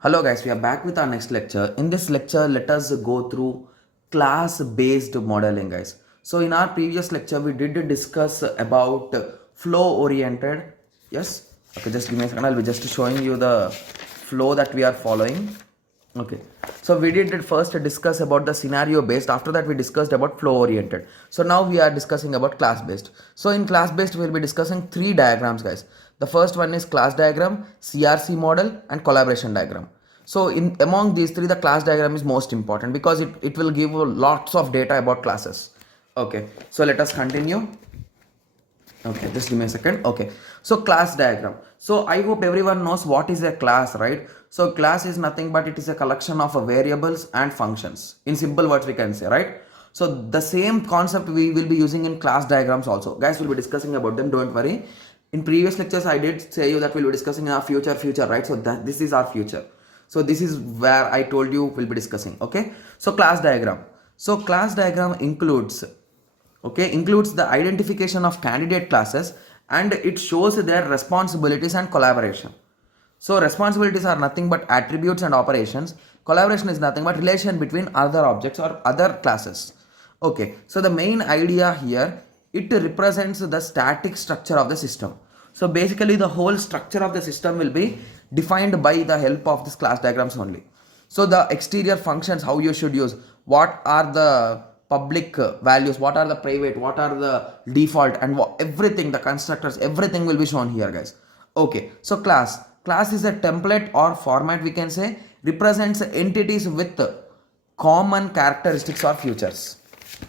Hello guys, we are back with our next lecture. In this lecture, let us go through class-based modeling guys. So in our previous lecture, we did discuss about flow-oriented. Yes. Okay, just give me a second. I'll be just showing you the flow that we are following. Okay, so we did first discuss about the scenario based. After that, we discussed about flow oriented. So now we are discussing about class based. So in class based, we will be discussing three diagrams, guys. The first one is class diagram, CRC model, and collaboration diagram. So in among these three, the class diagram is most important because it will give lots of data about classes. Okay, so let us continue. Okay, just give me a second. Okay, so class diagram. So I hope everyone knows what is a class, right? So class is nothing but it is a collection of variables and functions. In simple words we can say, right? So the same concept we will be using in class diagrams also. Guys, we'll be discussing about them, don't worry. In previous lectures I did say you that we'll be discussing in our future, right? So that this is our future. So this is where I told you we'll be discussing. Okay, so class diagram. So class diagram includes the identification of candidate classes, and it shows their responsibilities and collaboration. So responsibilities are nothing but attributes and operations. Collaboration is nothing but relation between other objects or other classes. Okay, so the main idea here, it represents the static structure of the system. So basically the whole structure of the system will be defined by the help of this class diagrams only. So the exterior functions, how you should use, what are the public values, what are the private, what are the default, and everything, the constructors, everything will be shown here, guys. Okay, so class is a template or format, we can say, represents entities with common characteristics or features.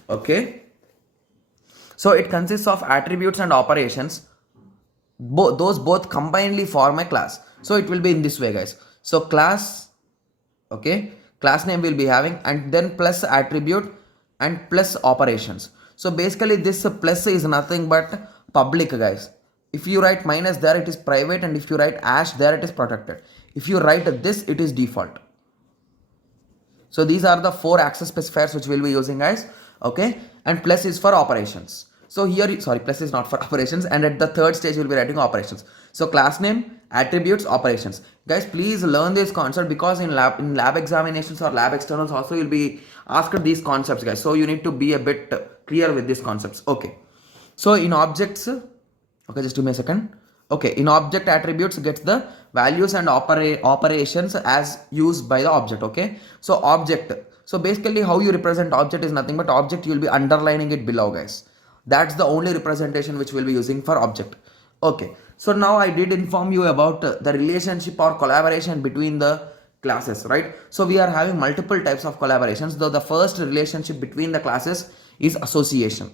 Okay, so it consists of attributes and operations. Those both combinedly form a class. So it will be in this way, guys. So class, okay, class name will be having, and then plus attribute and plus operations. So basically this plus is nothing but public, guys. If you write minus there, it is private, and if you write hash there, it is protected. If you write this, it is default. So these are the four access specifiers which we'll be using, guys. Okay, and plus is for operations. So here, sorry, plus is not for operations, and at the third stage we'll be writing operations. So class name, attributes, operations. Guys, please learn this concept because in lab examinations or lab externals also you'll be asked these concepts, guys. So you need to be a bit clear with these concepts. Okay. So in objects, okay, just give me a second. Okay, in object attributes gets the values and operations as used by the object. Okay, so object. So basically how you represent object is nothing but object, you will be underlining it below, guys. That's the only representation which we'll be using for object. Okay, so now I did inform you about the relationship or collaboration between the classes, right? So we are having multiple types of collaborations, though the first relationship between the classes is association.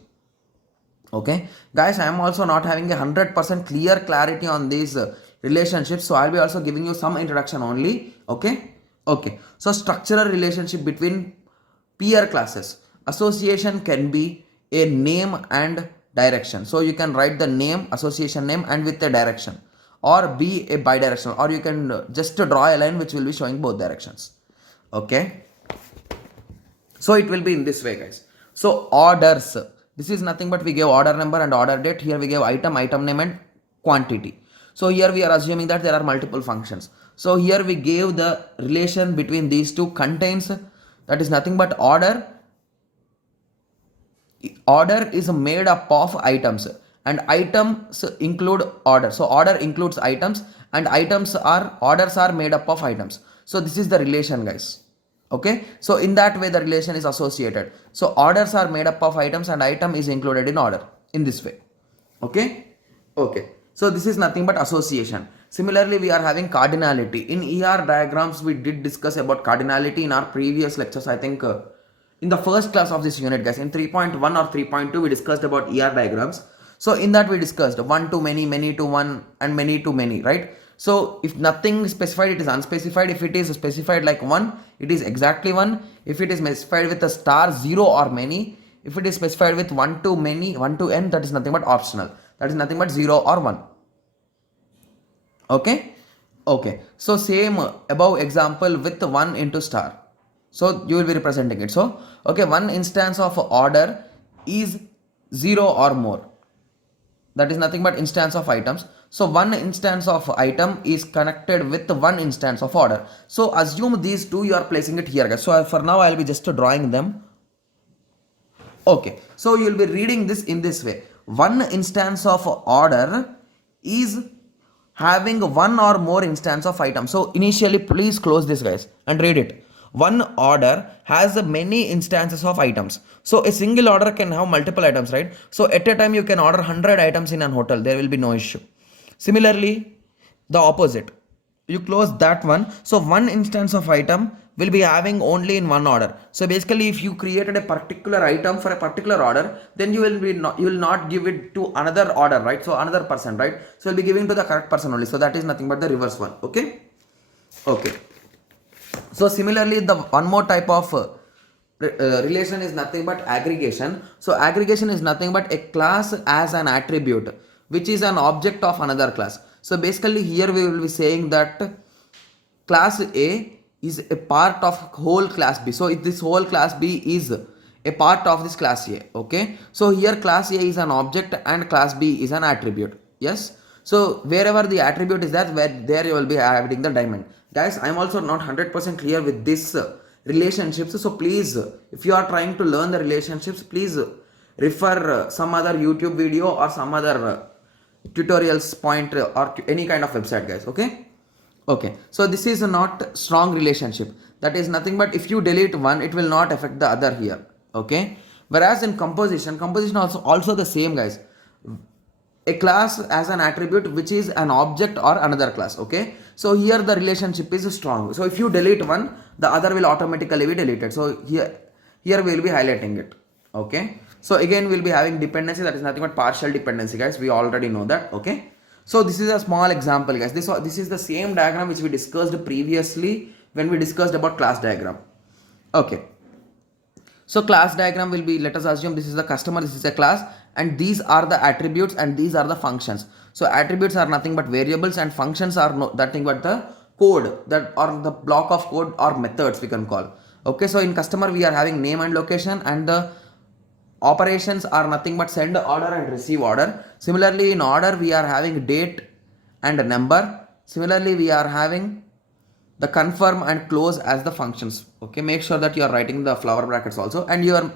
Okay, guys, I am also not having 100% clear clarity on these relationships, so I'll be also giving you some introduction only. Okay, so structural relationship between peer classes. Association can be a name and direction, so you can write the name, association name, and with a direction, or be a bidirectional, or you can just draw a line which will be showing both directions. Okay, so it will be in this way, guys. So orders, this is nothing but we gave order number and order date. Here we gave item name, and quantity. So here we are assuming that there are multiple functions. So here we gave the relation between these two contains, that is nothing but order. Order is made up of items, and items include order. So order includes items, and orders are made up of items. So this is the relation, guys. Okay, so in that way the relation is associated. So orders are made up of items, and item is included in order in this way. Okay, so this is nothing but association. Similarly, we are having cardinality. In ER diagrams we did discuss about cardinality in our previous lectures. I think in the first class of this unit, guys, in 3.1 or 3.2 we discussed about ER diagrams. So in that we discussed one to many, many to one, and many to many, right? So if nothing is specified, it is unspecified. If it is specified like 1, it is exactly 1. If it is specified with a star, 0 or many. If it is specified with 1 to many, 1 to n, that is nothing but optional. That is nothing but 0 or 1. Okay, so same above example with 1 into star. So you will be representing it. So okay, one instance of order is 0 or more. that is nothing but instance of items. So one instance of item is connected with one instance of order. So assume these two, you are placing it here guys. So for now I'll be just drawing them. Okay, so you will be reading this in this way. One instance of order is having one or more instance of item. So initially please close this guys and read it. One order has many instances of items. So a single order can have multiple items, right? So at a time you can order 100 items in an hotel. There will be no issue. Similarly, the opposite, you close that one. So one instance of item will be having only in one order. So basically if you created a particular item for a particular order, then you will not give it to another order, right? So another person, right? So you'll be giving to the correct person only. So that is nothing but the reverse one. Okay. So similarly, the one more type of relation is nothing but aggregation. So aggregation is nothing but a class as an attribute which is an object of another class. So basically here we will be saying that class A is a part of whole class B. So if this whole class B is a part of this class A, okay. So here class A is an object and class B is an attribute. Yes. So wherever the attribute is there you will be adding the diamond. Guys, I am also not 100% clear with this relationships. So please, if you are trying to learn the relationships, please refer some other YouTube video or some other tutorials point or any kind of website guys. Okay, so this is a not strong relationship. That is nothing but if you delete one, it will not affect the other here. Okay, whereas in composition also the same guys. A class as an attribute which is an object or another class. Okay, so here the relationship is strong. So if you delete one, the other will automatically be deleted. So here we will be highlighting it. Okay, so again we'll be having dependency, that is nothing but partial dependency guys. We already know that. Okay, so this is a small example guys. This is the same diagram which we discussed previously when we discussed about class diagram. Okay, so class diagram will be, let us assume this is the customer, this is a class, and these are the attributes and these are the functions. So attributes are nothing but variables and functions are nothing but the code that or the block of code or methods we can call. Okay, so in customer we are having name and location, and the operations are nothing but send order and receive order. Similarly in order we are having date and number. Similarly we are having the confirm and close as the functions. Okay, make sure that you are writing the flower brackets also, and you are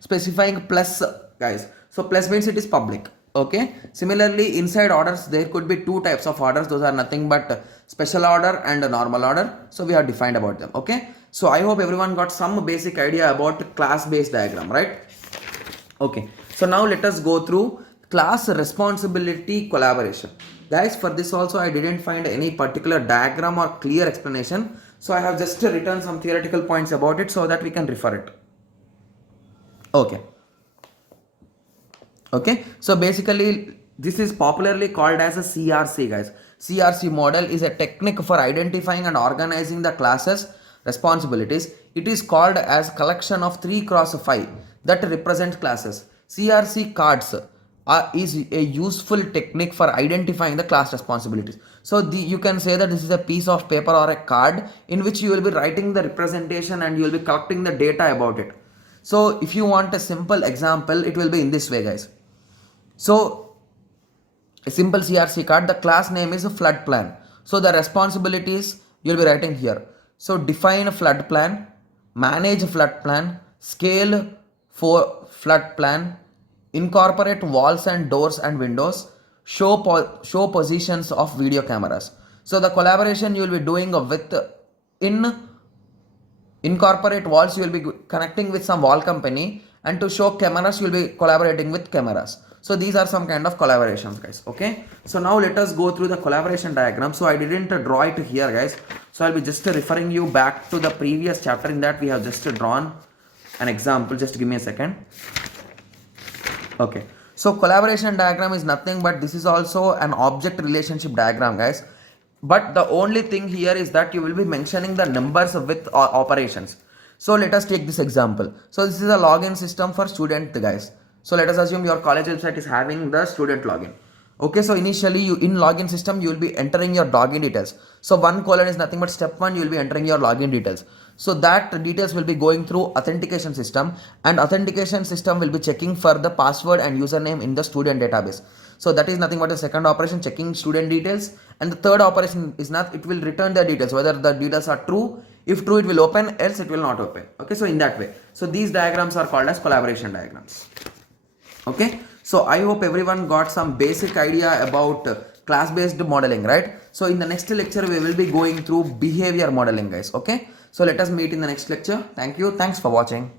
specifying plus guys. So plus means it is public. Okay, similarly inside orders there could be two types of orders. Those are nothing but special order and a normal order. So we have defined about them. Okay, so I hope everyone got some basic idea about class based diagram, right? Okay, so now let us go through class responsibility collaboration. Guys, for this also I didn't find any particular diagram or clear explanation. So I have just written some theoretical points about it so that we can refer it. Okay, so basically this is popularly called as a CRC guys. CRC model is a technique for identifying and organizing the classes responsibilities. It is called as collection of 3x5 that represent classes. CRC cards is a useful technique for identifying the class responsibilities. So you can say that this is a piece of paper or a card in which you will be writing the representation and you will be collecting the data about it. So if you want a simple example, it will be in this way guys. So a simple CRC card, the class name is a flood plan. So the responsibilities you will be writing here. So define a flood plan, manage a flood plan, scale for flood plan, incorporate walls and doors and windows, show positions of video cameras. So the collaboration you will be doing with incorporate walls, you will be connecting with some wall company, and to show cameras you will be collaborating with cameras. So these are some kind of collaborations guys. Okay, so now let us go through the collaboration diagram. So I didn't draw it here guys, so I'll be just referring you back to the previous chapter. In that we have just drawn an example. Just give me a second. Okay, so collaboration diagram is nothing but this is also an object relationship diagram guys, but the only thing here is that you will be mentioning the numbers with operations. So let us take this example. So this is a login system for student guys. So let us assume your college website is having the student login. Okay, so initially you in login system you will be entering your login details. So 1 colon is nothing but step 1, you will be entering your login details. So that details will be going through authentication system, and authentication system will be checking for the password and username in the student database. So that is nothing but a second operation, checking student details. And the third operation is not, it will return the details, whether the details are true. If true, it will open, else it will not open. Okay, so in that way. So these diagrams are called as collaboration diagrams. Okay, so I hope everyone got some basic idea about class based modeling, right? So in the next lecture, we will be going through behavior modeling, guys. Okay, so let us meet in the next lecture. Thank you. Thanks for watching.